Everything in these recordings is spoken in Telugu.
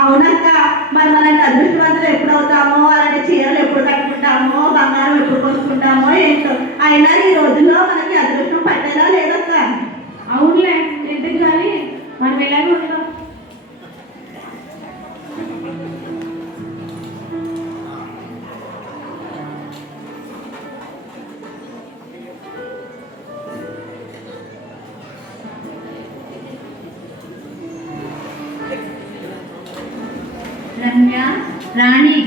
అవునక్క, మరి మనకి అదృష్టవంతులు ఎప్పుడు అవుతామో, అలాంటి చీరలు ఎప్పుడు కట్టుకుంటామో, బంగారం ఎప్పుడు కొనుక్కుంటామో ఏంటో. అయినా ఈ రోజుల్లో మనకి అదృష్టం పట్టేలా లేదక్క. అవునులే, ఎందుకు కానీ మనం ఎలాగో ఉంటాం. రమ్య, రాణి.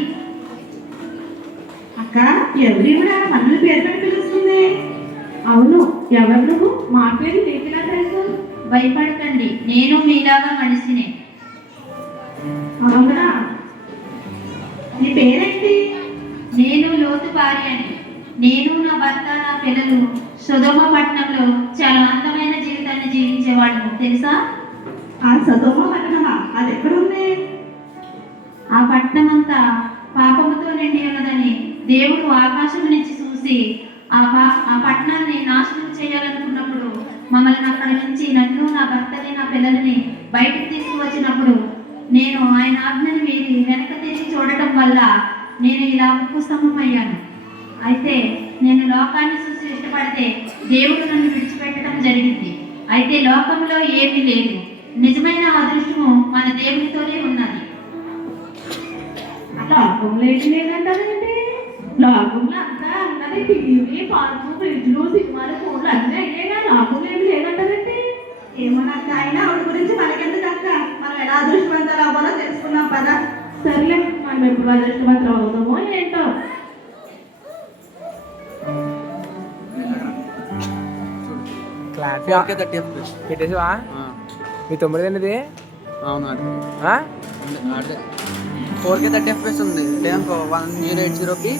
అక్క, ఎవరి కూడా మనల్ని పేరు పెట్టి పిలుస్తుంది? అవును, ఎవరు నువ్వు? మా పేరు నీకులా తెలుసు? భయపడకండి, నేను మీలాగా మనిషినే. అవునా? నీ పేరేంటి? నేను లోతు భార్యని. నేను, నా భర్త, నా పిల్లలు సొదొమ పట్టణంలో చాలా అందమైన జీవితాన్ని జీవించేవాళ్ళము, తెలుసా? ఆ సొదొమ పట్టణమా? అది ఎక్కడుంది? ఆ పట్టణం అంతా పాపముతో నిండి ఉన్నదని దేవుడు ఆకాశం నుంచి చూసి ఆ పట్టణాన్ని నాశనం చేయాలనుకున్నప్పుడు మమ్మల్ని అక్కడి నుంచి, నన్ను, నా భర్తని, నా పిల్లల్ని బయటకు తీసుకువచ్చినప్పుడు నేను ఆయన ఆజ్ఞను మీరి వెనక తిరిగి చూడటం వల్ల నేను ఇలా ఉప్పుస్తంభం అయ్యాను. అయితే నేను లోకాన్ని చూసి ఇష్టపడితే దేవుడు నన్ను విడిచిపెట్టడం జరిగింది. అయితే లోకంలో ఏమీ లేదు. నిజమైన అదృష్టము మన దేవునితోనే ఉన్నది. లోకంలో ఏంటి లేదంటారండి? లోకంలో అంతా అన్నది టీవీ, పార్కు, ఫ్రిడ్జ్లు, సినిమాలు, ఫోన్లు అన్నీ అయ్యేగా. లోకంలో ఏమి లేదంటారండి? ఏమనక్క, అయినా ఆవిడ గురించి మనకెందుకు అక్క? మనం ఎలా అదృష్టవంతులు అవ్వాలో తెలుసుకున్నాం పదా. సర్లే, మనం ఎప్పుడు అదృష్టవంతులు అవుతామో ఏంటో. పెట్టేసావా? మీ తొమ్మిది ఏంటిది? అవును, ఆడితే 4K 30 FPS ఉంది. 1080కి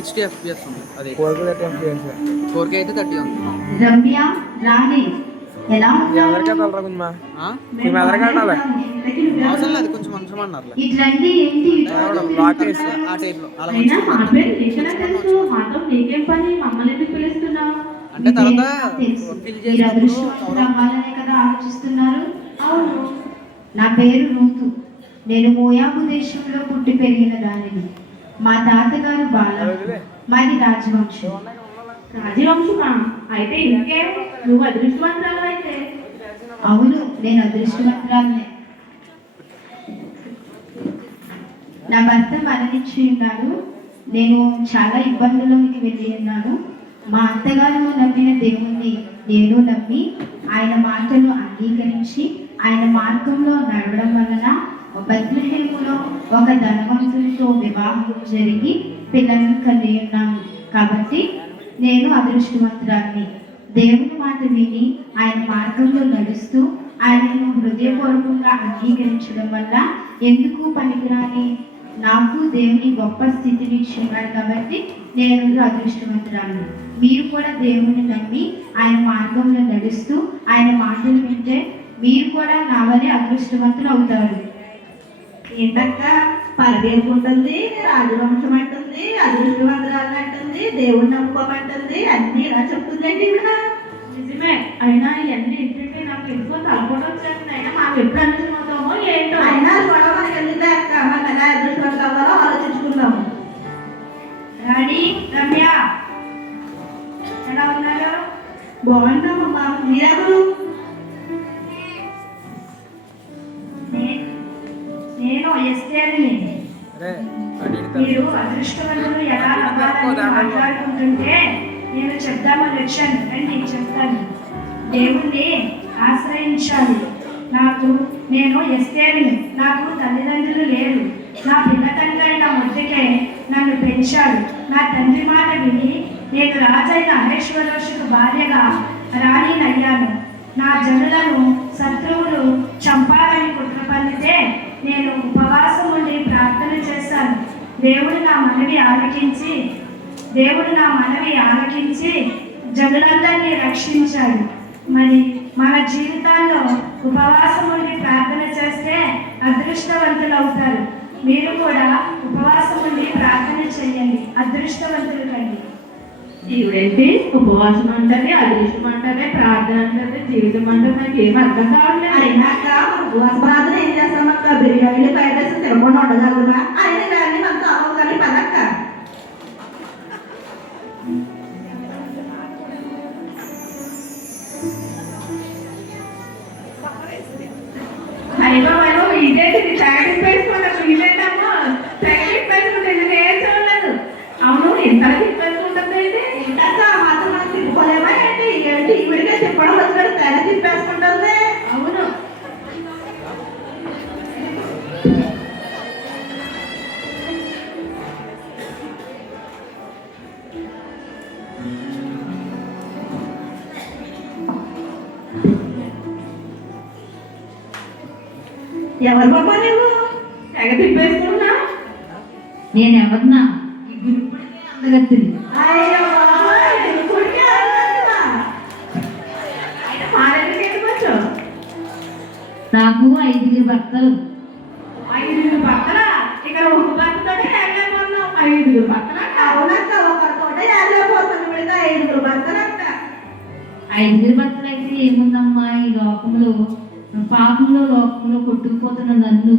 60 FPS ఉంది. అదే 4K అయితే 30 ఉంది. రమ్య, రాణి, ఎలా ఎవరికీ తలరాకుందమ్మా? మేము ఎవరికీ ఆడాలి? అవసరం లేదు, కొంచెం ఉంచమన్నారు. ఇట్లండి ఏంటి? ఆ టైప్లో అలా అయినా మా పేరు నీకెలా తెలుసు? మాతో నీకేం పని? మమ్మల్ని ఎందుకు పిలుస్తున్నావు? అంటే తర్వాత తెలుసు, ఫిల్ మీరు అదృష్టవంతులు అవ్వాలనే కదా ఆలోచిస్తున్నారు. అవును, నా పేరు రూతు. నేను మోయాబు దేశంలో పుట్టి పెరిగిన దానిని. మా తాతగారు బాల, మాది రాజవంశం. రాజవంశమా? అయితే ఇంకేం, నువ్వు అదృష్టవంతురాలు అయితే. అవును, నేను అదృష్టవంతురాలనే. నా భర్త మరణించి ఉన్నారు. నేను చాలా ఇబ్బందుల్లోకి వెళ్ళి ఉన్నాను. మా అత్తగారు నమ్మిన దేవుణ్ణి నేను నమ్మి ఆయన మాటను అంగీకరించి ఆయన మార్గంలో నడవడం వలన బెత్లెహేములో ఒక ధనవంతునితో వివాహం జరిగి పిల్లలను కలిగి ఉన్నాను. కాబట్టి నేను అదృష్టవంతురాలిని. దేవుని మాట విని ఆయన మార్గంలో నడుస్తూ ఆయనను హృదయపూర్వకంగా అంగీకరించడం వల్ల ఎందుకు పనికిరాని నాకు దేవుని గొప్ప స్థితిని ఇచ్చేవాడు. కాబట్టి నేను అదృష్టవంతురాలిని. మీరు కూడా దేవుని నమ్మి ఆయన మార్గంలో నడుస్తూ ఆయన మాటలు వింటే మీరు కూడా నా వలె అదృష్టవంతులు అవుతారు. ఏంటక్క, పరిగెత్తుకుంటుంది, రాజవంశం అంటుంది, అదృష్టవంతురాలు అంటుంది, దేవుణ్ణి నమ్ముకోమంటుంది, అన్ని ఇలా చెప్తుందండి ఇక్కడ. నిజమే, అయినా ఇవన్నీ ఏంటంటే నాకు ఎక్కువ తలపోటు వచ్చేస్తుంది. అయినా మాకు ఎప్పుడు అదృష్టమవుతామో ఏంటో. అయినా గొడవ మనకి వెళ్ళిందే అక్క, మనం ఎలా అదృష్టవంతులు అవ్వాలో ఆలోచించుకుందాము. రాణి, రమ్య, ఎలా ఉన్నారు? బాగుంటామమ్మా, మీరెవరు? నేను ఎస్తేరుని. మీరు అదృష్టవంతులు ఎలా అవ్వాలని మాట్లాడుకుంటుంటే నేను చెప్దామని వచ్చాను. రండి చెప్తాను. దేవుణ్ణి ఆశ్రయించాలి. నేను ఎస్తేరుని. నాకు తల్లిదండ్రులు లేరు. నా పిల్ల తండ్రి అయిన ముద్దుకే నన్ను పెంచాడు. నా తండ్రి మాట విని నేను రాజైన అహేశ్వరోషుకు భార్యగా రాణినయ్యాను. నా జనులను శత్రువులు చంపాలని కుట్ర పన్నితే నేను ఉపవాసం ఉండి ప్రార్థన చేశాను. దేవుడు నా మనవి ఆలకించి జనులందరినీ రక్షించాడు. మరి మన జీవితాల్లో ఉపవాసం ఉండి ప్రార్థన చేస్తే అదృష్టవంతులు అవుతారు. మీరు కూడా ఉపవాసం ఉండి ప్రార్థన చేయండి, అదృష్టవంతులు కండి. ఈవిడేంటి ఉపవాసం అంటది, అదృష్టం అంటది, ప్రార్థన అంటది, జీవితం అంటది, నాకు ఏం అర్థం కావట్లేదు. అయినాక ఉపవాస ప్రార్థన ఏం చేస్తామక్క? బిర్యానీలు ఫ్రైడ్ రైస్ తినకుండా ఉండగలరా? అయిన కానీ మనతో అవ్వదు కానీ పదక్క. అయ్యో మనం ఇదేంటి ప్యాకెట్ వేసుకున్నాము, ఇదేంటమ్మా ప్యాకెట్ వేసుకుంటే నేను ఏం చూడలేదు. అవును ఎంత తిప్పేసుకుంటుంది అయితే ఏంటక్క మాత్రం మనం తిప్పుకోలేమా ఏంటి? ఏంటి ఈవిడికే తిప్పడం వచ్చినట్టు తెర తిప్పేసుకుంటుంది. అవును. ఎవరు బాబా నువ్వు? తెగ తిప్పేసుకున్నా. నేను ఎవరినా ఈ గురుపుడికి అందగత్తిని. అయ్యో బాబోయ్, ఇప్పటికే అన్నట్టుగా. ఆయన మారేది నేర్చుకోవచ్చు. నాకు 5 భర్తలు. 5 భర్తలా? ఇక్కడ ఒక భర్తతోనే వెళ్ళలేకపోతున్నాం. 5 భర్తలా? అవునక్క, ఒకరితోట వెళ్ళిపోతుంది, విడిగా 5 భర్తలంట. 5 భర్తలు అయితే ఏముందమ్మా, ఈ లోకంలో పాపంలో లోకంలో కొట్టుకుపోతున్న నన్ను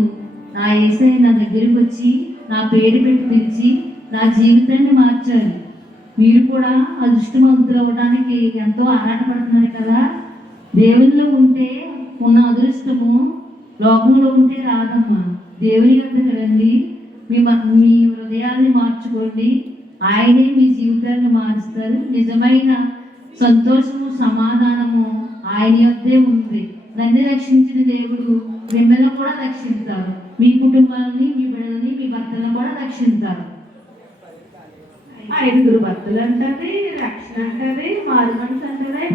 నా యేసయ్య నా దగ్గరికి వచ్చి నా పేరు పెట్టి పిలిచి నా జీవితాన్ని మార్చారు. మీరు కూడా అదృష్టవంతులు అవ్వడానికి ఎంతో ఆరాటపడుతున్నారు కదా. దేవునిలో ఉంటే ఉన్న అదృష్టము లోకంలో ఉంటే రాదమ్మా. దేవుని వద్దకు రండి, మీ హృదయాన్ని మార్చుకోండి. ఆయనే మీ జీవితాన్ని మారుస్తారు. నిజమైన సంతోషము సమాధానము ఆయన వద్దే ఉంది. నన్ను రక్షించిన దేవుడు మిమ్మల్ని కూడా రక్షిస్తారు. మీ కుటుంబాలని, మీ బిడ్డలని, మీ భర్తలను కూడా రక్షిస్తారు. 5 భర్తలు అంటది, రక్షణ అంటది, మారు మనసు అంటది.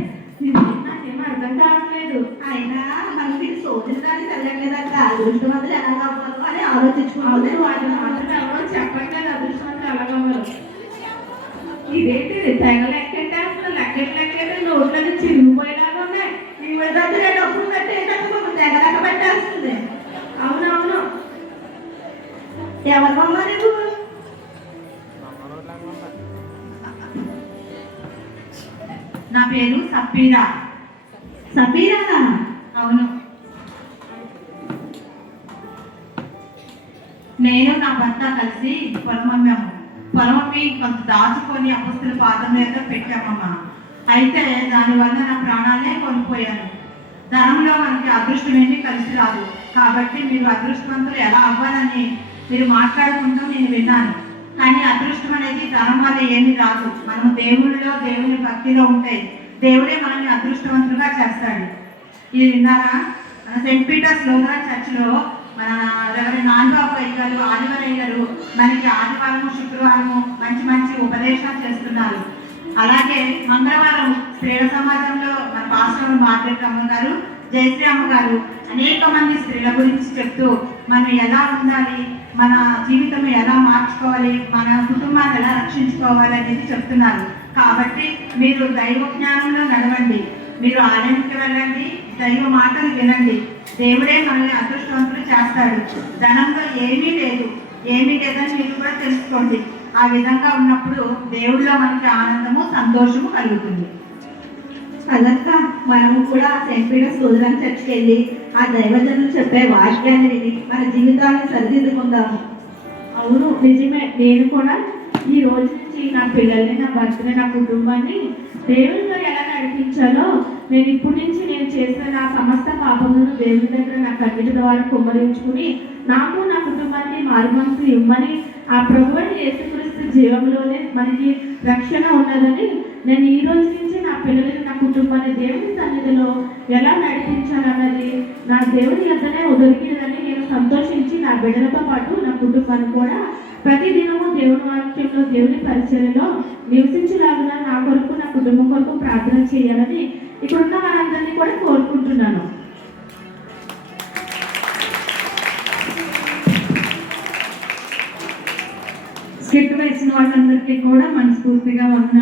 నాకేం అర్థం కావట్లేదు. అయినా మనకి శోధించడానికి తెలియట్లేదక్క. అదృష్టవంతులు ఎలా కావాలి అని ఆలోచించుకుంటుంది. అవును, అది మాత్రం ఎవరో చెప్పట్లేదు అదృష్టవంతులు ఎలా కావాలో. ఇదేంటి తెగ లెక్కంటే అసలు లెక్కెట్టే నోట్లని చిరిగిపోయేలాగా ఉన్నాయి. ఈవిడ దగ్గర డబ్బులు పెట్టి ఏంటంటే తెగ లెక్క పెట్టేస్తుంది. అవునవును. ఎవరు బొమ్మ నువ్వు? నా పేరు సప్పీరా. సఫీరానా? అవును. నేను నా భర్త కలిసి పొలం అమ్మాము. పొలం అమ్మి కొంత దాచుకొని అపస్తుల పాదం మీద పెట్టామమ్మా. అయితే దానివల్ల నా ప్రాణాలే కోల్పోయాను. ధనంలో మనకి అదృష్టం ఏమీ కలిసి రాదు. కాబట్టి మీరు అదృష్టవంతులు ఎలా అవ్వాలని మీరు మాట్లాడుకుంటూ నేను విన్నాను. కానీ అదృష్టం అనేది ధనం వల్ల ఏమీ రాదు. మనం దేవునిలో, దేవుని భక్తిలో ఉంటే దేవుడే మనల్ని అదృష్టవంతులుగా చేస్తాడు. ఇది విన్నారా? మన సెయింట్ పీటర్స్ లోథరన్ చర్చ్లో మన రెవరెండ్ నాన్బాబు గారు, ఆదివారయ్య గారు మనకి ఆదివారము, శుక్రవారము మంచి మంచి ఉపదేశాలు చేస్తున్నారు. అలాగే మంగళవారం స్త్రీల సమాజంలో మన పాస్టర్ మార్గరెట్ అమ్మ గారు, జయశ్రీ అమ్మ గారు అనేక మంది స్త్రీల గురించి చెప్తూ మనం ఎలా ఉండాలి, మన జీవితం ఎలా మార్చుకోవాలి, మన కుటుంబాన్ని ఎలా రక్షించుకోవాలి అనేది చెప్తున్నారు. కాబట్టి మీరు దైవ జ్ఞానంలో నడవండి, మీరు ఆలయానికి వెళ్ళండి, దైవ మాటలు వినండి. దేవుడే మనల్ని అదృష్టవంతులు చేస్తాడు. ధనంలో ఏమీ లేదు, ఏమీ లేదని మీరు కూడా తెలుసుకోండి. ఆ విధంగా ఉన్నప్పుడు దేవుడిలో మనకి ఆనందము, సంతోషము కలుగుతుంది. అదక్క, మనము కూడా సెయింట్ పీటర్స్ లోథరన్ చర్చ్కి వెళ్ళి ఆ దైవజనులు చెప్పే వాక్యాన్ని విని మన జీవితాన్ని సరిదిద్దుకుందాము. అవును, నిజమే. నేను కూడా ఈ రోజు నుంచి నా పిల్లల్ని, నా భర్తని, నా కుటుంబాన్ని దేవునిలో ఎలా నడిపించాలో నేను ఇప్పటి నుంచి నేను చేసిన నా సమస్త పాపములను దేవుని దగ్గర నా కన్నిటి ద్వారా కుమ్మరించుకుని నాకు, నా కుటుంబానికి మారు మనసు ఇవ్వమని, ఆ ప్రభువుని యేసుక్రీస్తు జీవంలోనే మనకి రక్షణ ఉన్నదని నేను ఈ రోజు నుంచి నా పిల్లలని, నా కుటుంబాన్ని దేవుని సన్నిధిలో ఎలా నడిపించాలన్నది నా దేవుని యొద్దనే దొరికిందని నేను సంతోషించి నా బిడ్డలతో పాటు నా కుటుంబాన్ని కూడా ప్రతిదినము దేవుని వాక్యంలో, దేవుని పరిచర్యలో నివసించలాగా నా కొరకు, నా కుటుంబం కొరకు ప్రార్థన చేయాలని ఇక్కడున్న వారందరినీ కూడా కోరుకుంటున్నాను. స్కిట్ వేసిన వాళ్ళందరికీ కూడా మనస్ఫూర్తిగా వందనాలు.